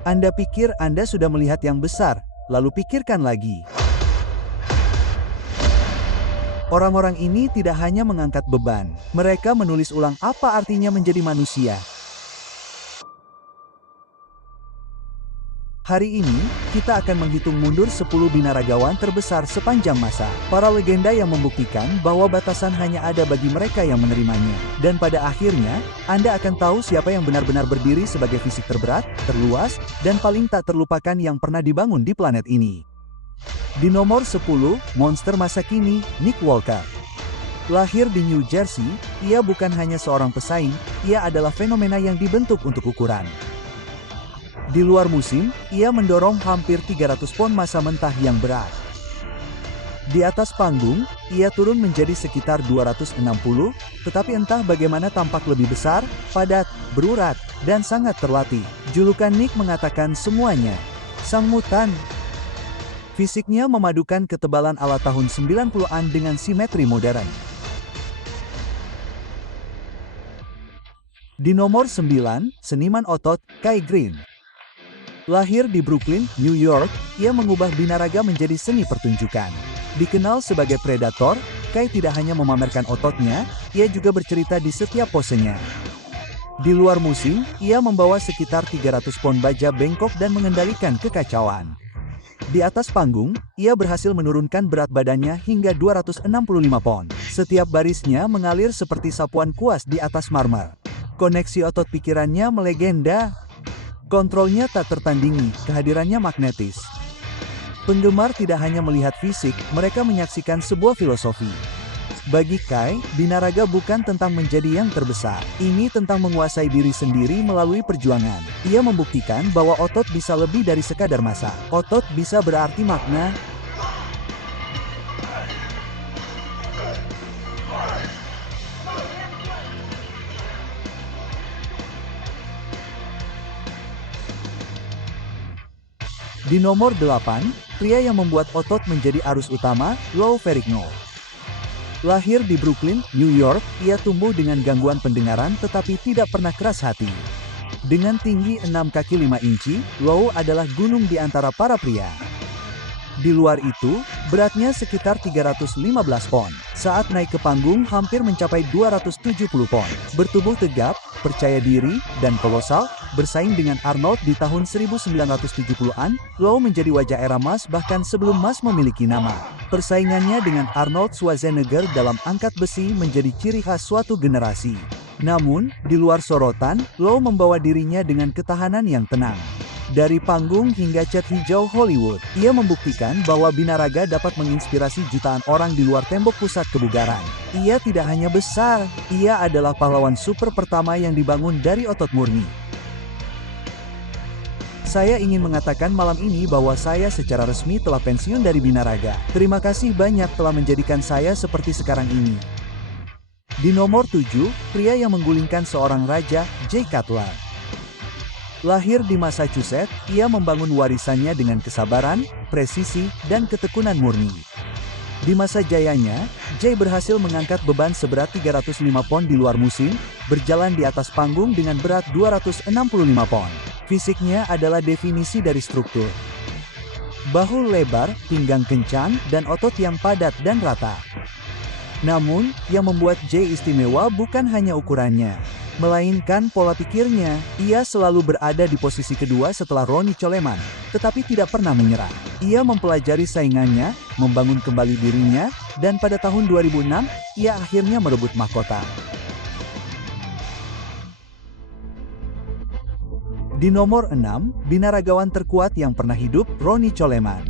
Anda pikir Anda sudah melihat yang besar, lalu pikirkan lagi. Orang-orang ini tidak hanya mengangkat beban, mereka menulis ulang apa artinya menjadi manusia. Hari ini, kita akan menghitung mundur 10 binaragawan terbesar sepanjang masa. Para legenda yang membuktikan bahwa batasan hanya ada bagi mereka yang menerimanya. Dan pada akhirnya, Anda akan tahu siapa yang benar-benar berdiri sebagai fisik terberat, terluas, dan paling tak terlupakan yang pernah dibangun di planet ini. Di nomor 10, monster masa kini, Nick Walker. Lahir di New Jersey, ia bukan hanya seorang pesaing, ia adalah fenomena yang dibentuk untuk ukuran. Di luar musim, ia mendorong hampir 300 pon massa mentah yang berat. Di atas panggung, ia turun menjadi sekitar 260, tetapi entah bagaimana tampak lebih besar, padat, berurat, dan sangat terlatih. Julukan Nick mengatakan semuanya. Sang Mutan. Fisiknya memadukan ketebalan ala tahun 90-an dengan simetri modern. Di nomor 9, seniman otot, Kai Greene. Lahir di Brooklyn, New York, ia mengubah binaraga menjadi seni pertunjukan. Dikenal sebagai predator, Kai tidak hanya memamerkan ototnya, ia juga bercerita di setiap posenya. Di luar musim, ia membawa sekitar 300 pon baja bengkok dan mengendalikan kekacauan. Di atas panggung, ia berhasil menurunkan berat badannya hingga 265 pon. Setiap barisnya mengalir seperti sapuan kuas di atas marmer. Koneksi otot pikirannya melegenda. Kontrolnya tak tertandingi, kehadirannya magnetis. Penggemar tidak hanya melihat fisik, mereka menyaksikan sebuah filosofi. Bagi Kai, binaraga bukan tentang menjadi yang terbesar. Ini tentang menguasai diri sendiri melalui perjuangan. Ia membuktikan bahwa otot bisa lebih dari sekadar massa. Otot bisa berarti makna. Di nomor 8, pria yang membuat otot menjadi arus utama, Lou Ferrigno. Lahir di Brooklyn, New York, ia tumbuh dengan gangguan pendengaran tetapi tidak pernah keras hati. Dengan tinggi 6 kaki 5 inci, Lou adalah gunung di antara para pria. Di luar itu, beratnya sekitar 315 pon. Saat naik ke panggung hampir mencapai 270 pon. Bertubuh tegap, percaya diri, dan kolosal, bersaing dengan Arnold di tahun 1970-an, Lou menjadi wajah era Mas bahkan sebelum Mas memiliki nama. Persaingannya dengan Arnold Schwarzenegger dalam angkat besi menjadi ciri khas suatu generasi. Namun, di luar sorotan, Lou membawa dirinya dengan ketahanan yang tenang. Dari panggung hingga cat hijau Hollywood, ia membuktikan bahwa binaraga dapat menginspirasi jutaan orang di luar tembok pusat kebugaran. Ia tidak hanya besar, ia adalah pahlawan super pertama yang dibangun dari otot murni. Saya ingin mengatakan malam ini bahwa saya secara resmi telah pensiun dari binaraga. Terima kasih banyak telah menjadikan saya seperti sekarang ini. Di nomor 7, pria yang menggulingkan seorang raja, Jay Cutler. Lahir di Massachusetts, ia membangun warisannya dengan kesabaran, presisi, dan ketekunan murni. Di masa jayanya, Jay berhasil mengangkat beban seberat 305 pon di luar musim, berjalan di atas panggung dengan berat 265 pon. Fisiknya adalah definisi dari struktur. Bahu lebar, pinggang kencang, dan otot yang padat dan rata. Namun, yang membuat Jay istimewa bukan hanya ukurannya, melainkan pola pikirnya. Ia selalu berada di posisi kedua setelah Ronnie Coleman, tetapi tidak pernah menyerah. Ia mempelajari saingannya, membangun kembali dirinya, dan pada tahun 2006, ia akhirnya merebut mahkota. Di nomor 6, binaragawan terkuat yang pernah hidup, Ronnie Coleman.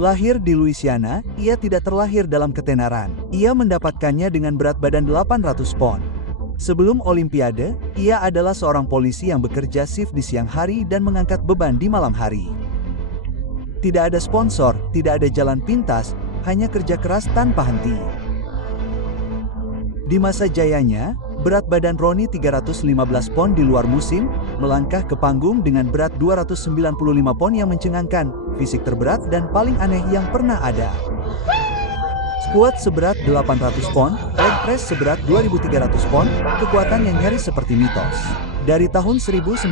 Lahir di Louisiana, ia tidak terlahir dalam ketenaran. Ia mendapatkannya dengan berat badan 800 pon. Sebelum Olimpiade, ia adalah seorang polisi yang bekerja shift di siang hari dan mengangkat beban di malam hari. Tidak ada sponsor, tidak ada jalan pintas, hanya kerja keras tanpa henti. Di masa jayanya, berat badan Ronnie 315 pon di luar musim, melangkah ke panggung dengan berat 295 pon yang mencengangkan, fisik terberat dan paling aneh yang pernah ada. Squat seberat 800 pon, leg press seberat 2300 pon, kekuatan yang nyaris seperti mitos. Dari tahun 1998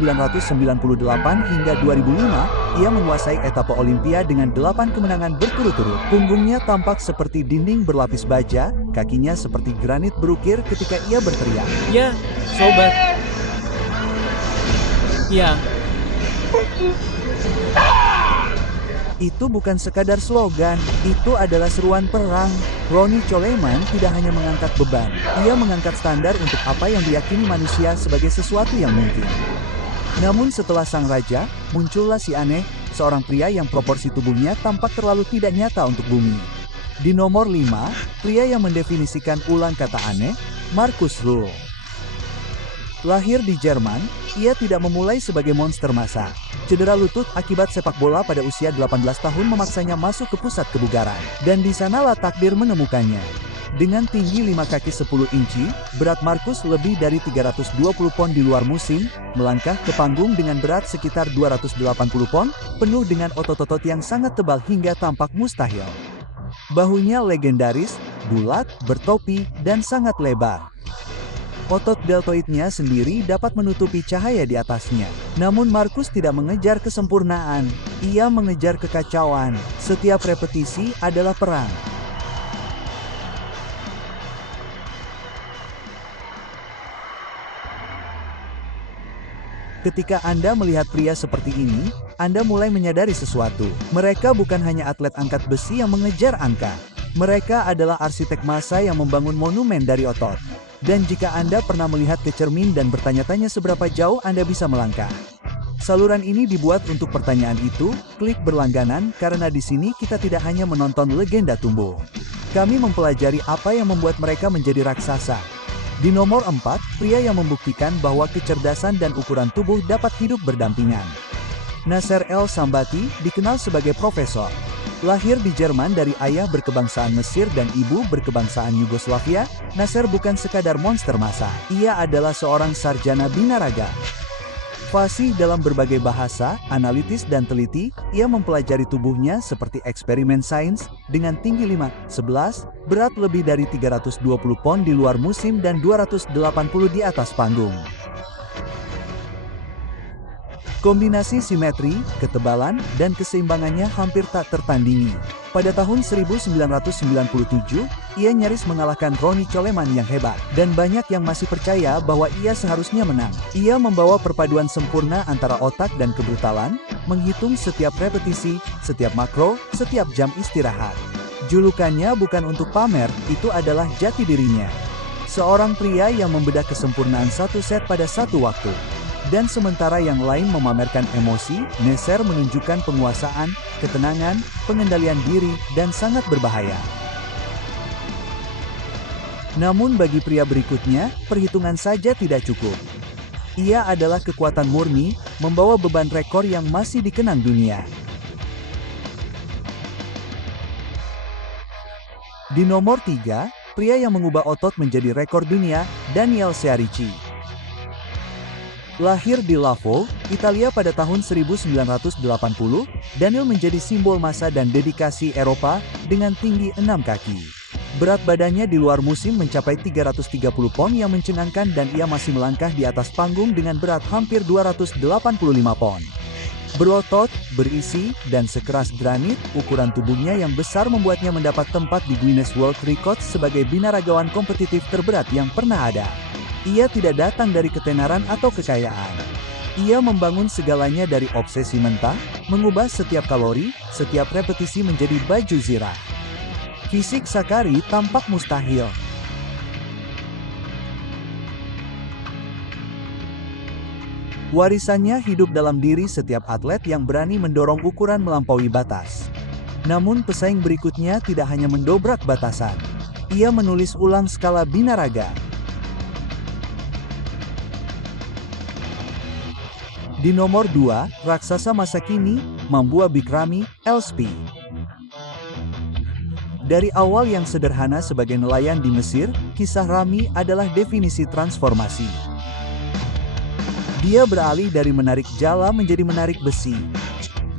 hingga 2005, ia menguasai etapa Olimpia dengan 8 kemenangan berturut-turut. Punggungnya tampak seperti dinding berlapis baja, kakinya seperti granit berukir ketika ia berteriak. Ya, sobat. Ya. Itu bukan sekadar slogan, itu adalah seruan perang. Ronnie Coleman tidak hanya mengangkat beban, ia mengangkat standar untuk apa yang diyakini manusia sebagai sesuatu yang mungkin. Namun setelah sang raja, muncullah si aneh, seorang pria yang proporsi tubuhnya tampak terlalu tidak nyata untuk bumi. Di nomor 5, pria yang mendefinisikan ulang kata aneh, Markus Rühl. Lahir di Jerman, ia tidak memulai sebagai monster massa. Cedera lutut akibat sepak bola pada usia 18 tahun memaksanya masuk ke pusat kebugaran. Dan di sanalah takdir menemukannya. Dengan tinggi 5 kaki 10 inci, berat Markus lebih dari 320 pon di luar musim, melangkah ke panggung dengan berat sekitar 280 pon, penuh dengan otot-otot yang sangat tebal hingga tampak mustahil. Bahunya legendaris, bulat, bertopi, dan sangat lebar. Otot deltoidnya sendiri dapat menutupi cahaya di atasnya. Namun Markus tidak mengejar kesempurnaan, ia mengejar kekacauan. Setiap repetisi adalah perang. Ketika Anda melihat pria seperti ini, Anda mulai menyadari sesuatu. Mereka bukan hanya atlet angkat besi yang mengejar angka. Mereka adalah arsitek massa yang membangun monumen dari otot. Dan jika Anda pernah melihat ke cermin dan bertanya-tanya seberapa jauh Anda bisa melangkah. Saluran ini dibuat untuk pertanyaan itu, klik berlangganan karena di sini kita tidak hanya menonton legenda tumbuh. Kami mempelajari apa yang membuat mereka menjadi raksasa. Di nomor 4, pria yang membuktikan bahwa kecerdasan dan ukuran tubuh dapat hidup berdampingan. Nasser El Sambati dikenal sebagai profesor. Lahir di Jerman dari ayah berkebangsaan Mesir dan ibu berkebangsaan Yugoslavia, Nasser bukan sekadar monster massa. Ia adalah seorang sarjana binaraga. Fasih dalam berbagai bahasa, analitis dan teliti, ia mempelajari tubuhnya seperti eksperimen sains, dengan tinggi 5'11", berat lebih dari 320 pon di luar musim dan 280 di atas panggung. Kombinasi simetri, ketebalan, dan keseimbangannya hampir tak tertandingi. Pada tahun 1997, ia nyaris mengalahkan Ronnie Coleman yang hebat, dan banyak yang masih percaya bahwa ia seharusnya menang. Ia membawa perpaduan sempurna antara otak dan kebrutalan, menghitung setiap repetisi, setiap makro, setiap jam istirahat. Julukannya bukan untuk pamer, itu adalah jati dirinya. Seorang pria yang membedah kesempurnaan satu set pada satu waktu. Dan sementara yang lain memamerkan emosi, Nasser menunjukkan penguasaan, ketenangan, pengendalian diri, dan sangat berbahaya. Namun bagi pria berikutnya, perhitungan saja tidak cukup. Ia adalah kekuatan murni, membawa beban rekor yang masih dikenang dunia. Di nomor 3, pria yang mengubah otot menjadi rekor dunia, Daniel Ciarici. Lahir di Lavaux, Italia pada tahun 1980, Daniel menjadi simbol massa dan dedikasi Eropa dengan tinggi 6 kaki. Berat badannya di luar musim mencapai 330 pon yang mencengangkan dan ia masih melangkah di atas panggung dengan berat hampir 285 pon. Berotot, berisi, dan sekeras granit, ukuran tubuhnya yang besar membuatnya mendapat tempat di Guinness World Records sebagai binaragawan kompetitif terberat yang pernah ada. Ia tidak datang dari ketenaran atau kekayaan. Ia membangun segalanya dari obsesi mentah, mengubah setiap kalori, setiap repetisi menjadi baju zirah. Fisik Sakari tampak mustahil. Warisannya hidup dalam diri setiap atlet yang berani mendorong ukuran melampaui batas. Namun pesaing berikutnya tidak hanya mendobrak batasan. Ia menulis ulang skala binaraga. Di nomor 2, raksasa masa kini, Mambua Bikrami, Elspi. Dari awal yang sederhana sebagai nelayan di Mesir, kisah Rami adalah definisi transformasi. Dia beralih dari menarik jala menjadi menarik besi.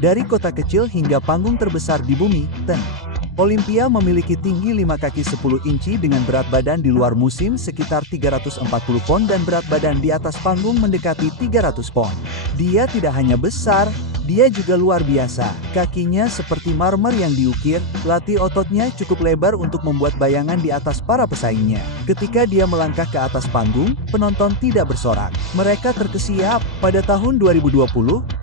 Dari kota kecil hingga panggung terbesar di bumi, Ten. Olympia memiliki tinggi 5 kaki 10 inci dengan berat badan di luar musim sekitar 340 pon dan berat badan di atas panggung mendekati 300 pon. Dia tidak hanya besar, dia juga luar biasa. Kakinya seperti marmer yang diukir, latih ototnya cukup lebar untuk membuat bayangan di atas para pesaingnya. Ketika dia melangkah ke atas panggung, penonton tidak bersorak. Mereka terkesiap. Pada tahun 2020,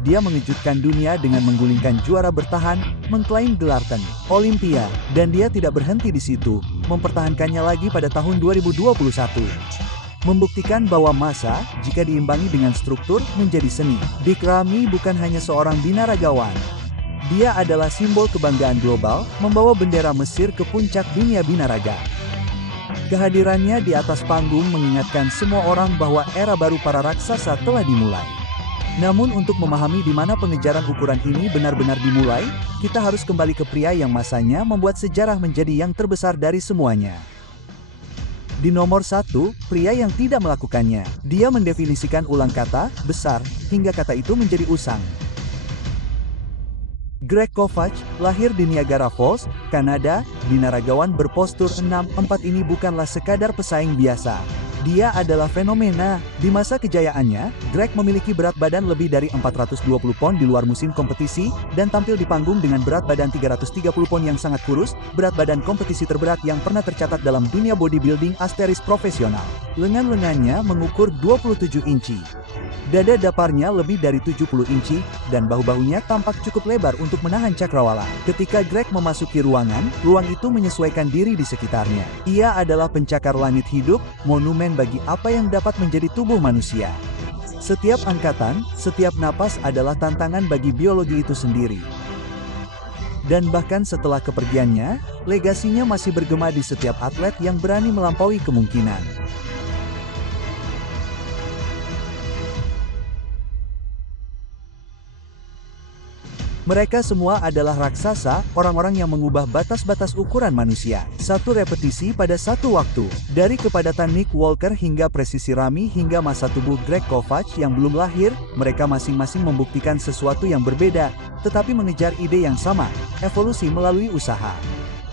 dia mengejutkan dunia dengan menggulingkan juara bertahan, mengklaim gelar TEN Olympia, dan dia tidak berhenti di situ, mempertahankannya lagi pada tahun 2021. Membuktikan bahwa massa, jika diimbangi dengan struktur, menjadi seni. Dick Rami bukan hanya seorang binaragawan. Dia adalah simbol kebanggaan global, membawa bendera Mesir ke puncak dunia binaraga. Kehadirannya di atas panggung mengingatkan semua orang bahwa era baru para raksasa telah dimulai. Namun untuk memahami di mana pengejaran ukuran ini benar-benar dimulai, kita harus kembali ke pria yang masanya membuat sejarah menjadi yang terbesar dari semuanya. Di nomor 1, pria yang tidak melakukannya. Dia mendefinisikan ulang kata, besar, hingga kata itu menjadi usang. Greg Kovach, lahir di Niagara Falls, Kanada, binaragawan berpostur 6'4" ini bukanlah sekadar pesaing biasa. Dia adalah fenomena. Di masa kejayaannya, Greg memiliki berat badan lebih dari 420 pon di luar musim kompetisi, dan tampil di panggung dengan berat badan 330 pon yang sangat kurus, berat badan kompetisi terberat yang pernah tercatat dalam dunia bodybuilding asteris profesional. Lengan-lengannya mengukur 27 inci. Dada daparnya lebih dari 70 inci, dan bahu-bahunya tampak cukup lebar untuk menahan cakrawala. Ketika Greg memasuki ruangan, ruang itu menyesuaikan diri di sekitarnya. Ia adalah pencakar langit hidup, monumen bagi apa yang dapat menjadi tubuh manusia. Setiap angkatan, setiap napas adalah tantangan bagi biologi itu sendiri. Dan bahkan setelah kepergiannya, legasinya masih bergema di setiap atlet yang berani melampaui kemungkinan. Mereka semua adalah raksasa, orang-orang yang mengubah batas-batas ukuran manusia. Satu repetisi pada satu waktu. Dari kepadatan Nick Walker hingga presisi Rami hingga masa tubuh Greg Kovach yang belum lahir, mereka masing-masing membuktikan sesuatu yang berbeda, tetapi mengejar ide yang sama, evolusi melalui usaha.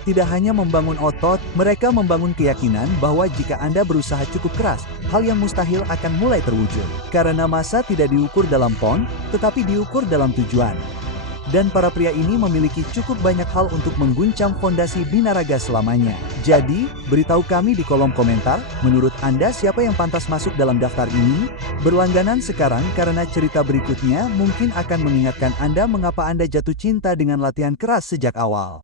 Tidak hanya membangun otot, mereka membangun keyakinan bahwa jika Anda berusaha cukup keras, hal yang mustahil akan mulai terwujud. Karena massa tidak diukur dalam pon, tetapi diukur dalam tujuan. Dan para pria ini memiliki cukup banyak hal untuk mengguncang fondasi binaraga selamanya. Jadi, beritahu kami di kolom komentar, menurut Anda siapa yang pantas masuk dalam daftar ini? Berlangganan sekarang karena cerita berikutnya mungkin akan mengingatkan Anda mengapa Anda jatuh cinta dengan latihan keras sejak awal.